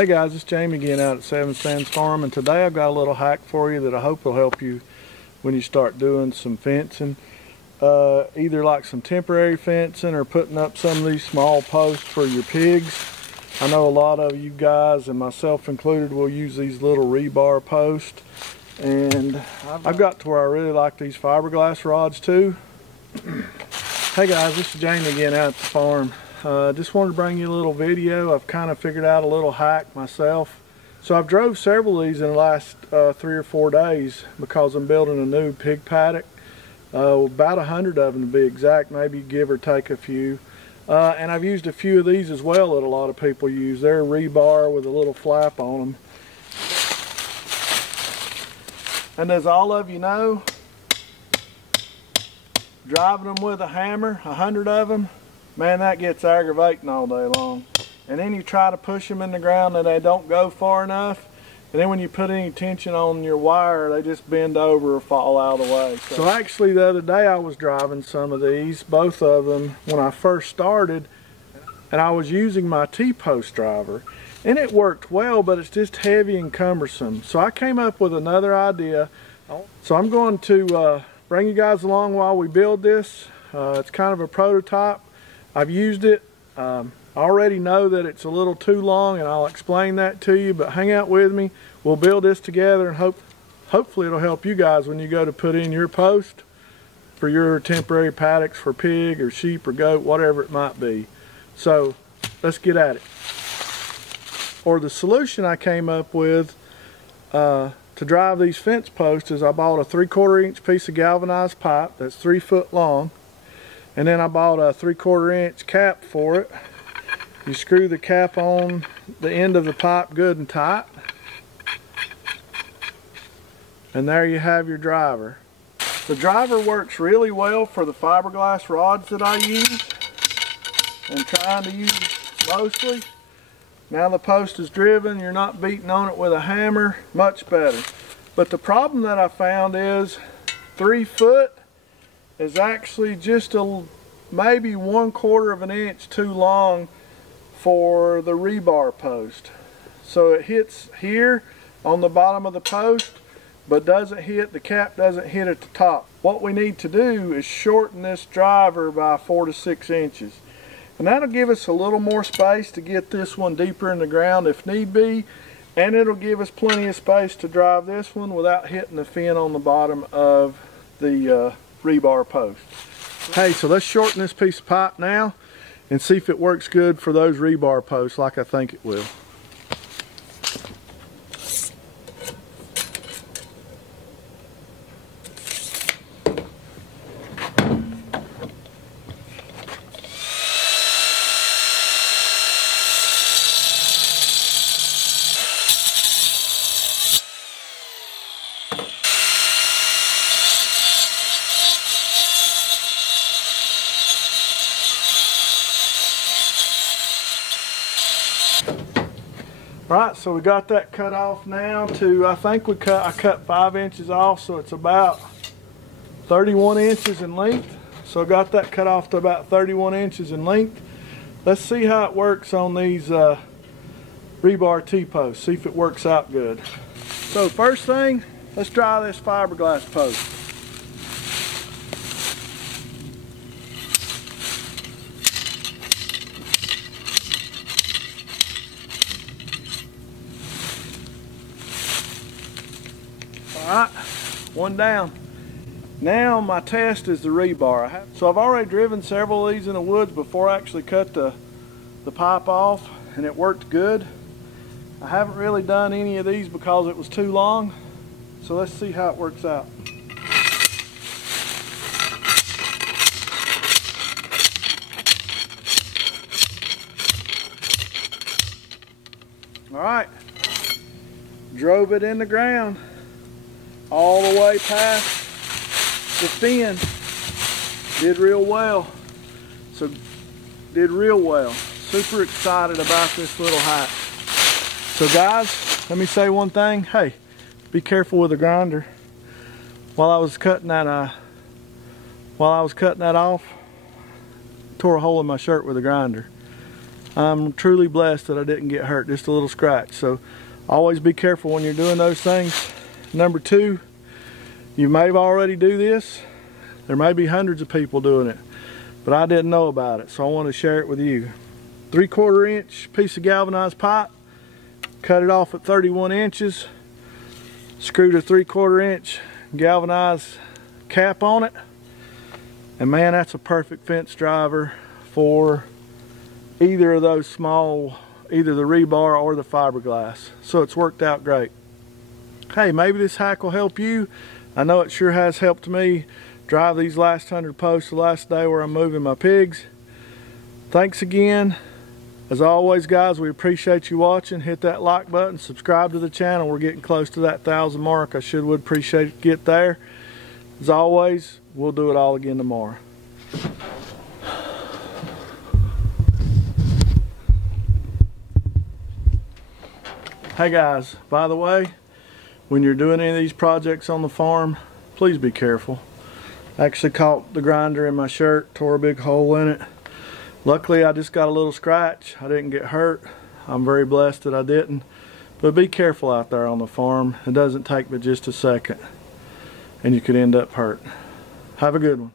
Hey guys, it's Jamie again out at Seven Sands Farm, and today I've got a little hack for you that I hope will help you when you start doing some fencing. Either like some temporary fencing or putting up some of these small posts for your pigs. I know a lot of you guys, and myself included, will use these little rebar posts. And I've got to where I really like these fiberglass rods too. Hey guys, this is Jamie again out at the farm. Just wanted to bring you a little video. I've kind of figured out a little hack myself. So I've drove several of these in the last 3 or 4 days because I'm building a new pig paddock. About 100 of them to be exact, maybe give or take a few. And I've used a few of these as well that a lot of people use. They're rebar with a little flap on them. And as all of you know, driving them with a hammer, 100 of them, man, that gets aggravating all day long. And then you try to push them in the ground and they don't go far enough. And then when you put any tension on your wire, they just bend over or fall out of the way. So actually the other day I was driving some of these, both of them, when I first started. And I was using my T-post driver. And it worked well, but it's just heavy and cumbersome. So I came up with another idea. So I'm going to bring you guys along while we build this. It's kind of a prototype. I've used it. I already know that it's a little too long, and I'll explain that to you, but hang out with me. We'll build this together, and hopefully it'll help you guys when you go to put in your post for your temporary paddocks for pig or sheep or goat, whatever it might be. So let's get at it. Or the solution I came up with to drive these fence posts is I bought a 3/4 inch piece of galvanized pipe that's 3 foot long. And then I bought a 3/4 inch cap for it. You screw the cap on the end of the pipe good and tight. And there you have your driver. The driver works really well for the fiberglass rods that I use and trying to use mostly. Now the post is driven, you're not beating on it with a hammer, much better. But the problem that I found is 3 foot is actually just maybe 1/4 of an inch too long for the rebar post. So it hits here on the bottom of the post, but the cap doesn't hit at the top. What we need to do is shorten this driver by 4 to 6 inches. And that'll give us a little more space to get this one deeper in the ground if need be. And it'll give us plenty of space to drive this one without hitting the fin on the bottom of the rebar post. Hey, so let's shorten this piece of pipe now and see if it works good for those rebar posts like I think it will. Right, so we got that cut off now to, I think I cut 5 inches off, so it's about 31 inches in length. So I got that cut off to about 31 inches in length. Let's see how it works on these rebar T-posts, see if it works out good. So first thing, let's dry this fiberglass post. Alright, one down. Now my test is the rebar. So I've already driven several of these in the woods before I actually cut the pipe off, and it worked good. I haven't really done any of these because it was too long. So let's see how it works out. Alright, drove it in the ground all the way past the fin. Did real well. Super excited about this little hack. So guys, let me say one thing. Hey, be careful with the grinder. While I was cutting that off, tore a hole in my shirt with a grinder. I'm truly blessed that I didn't get hurt, just a little scratch. So always be careful when you're doing those things. Number two, you may already do this. There may be hundreds of people doing it, but I didn't know about it, so I want to share it with you. 3/4 inch piece of galvanized pipe, cut it off at 31 inches, screwed a 3/4 inch galvanized cap on it, and man, that's a perfect fence driver for either of those small, either the rebar or the fiberglass. So it's worked out great. Hey, maybe this hack will help you. I know it sure has helped me drive these last 100 posts the last day where I'm moving my pigs. Thanks again. As always, guys, we appreciate you watching. Hit that like button, subscribe to the channel. We're getting close to that 1,000 mark. I would appreciate it to get there. As always, we'll do it all again tomorrow. Hey guys, by the way, when you're doing any of these projects on the farm, please be careful. I actually caught the grinder in my shirt, tore a big hole in it. Luckily I just got a little scratch. I didn't get hurt. I'm very blessed that I didn't. But be careful out there on the farm. It doesn't take but just a second and you could end up hurt. Have a good one.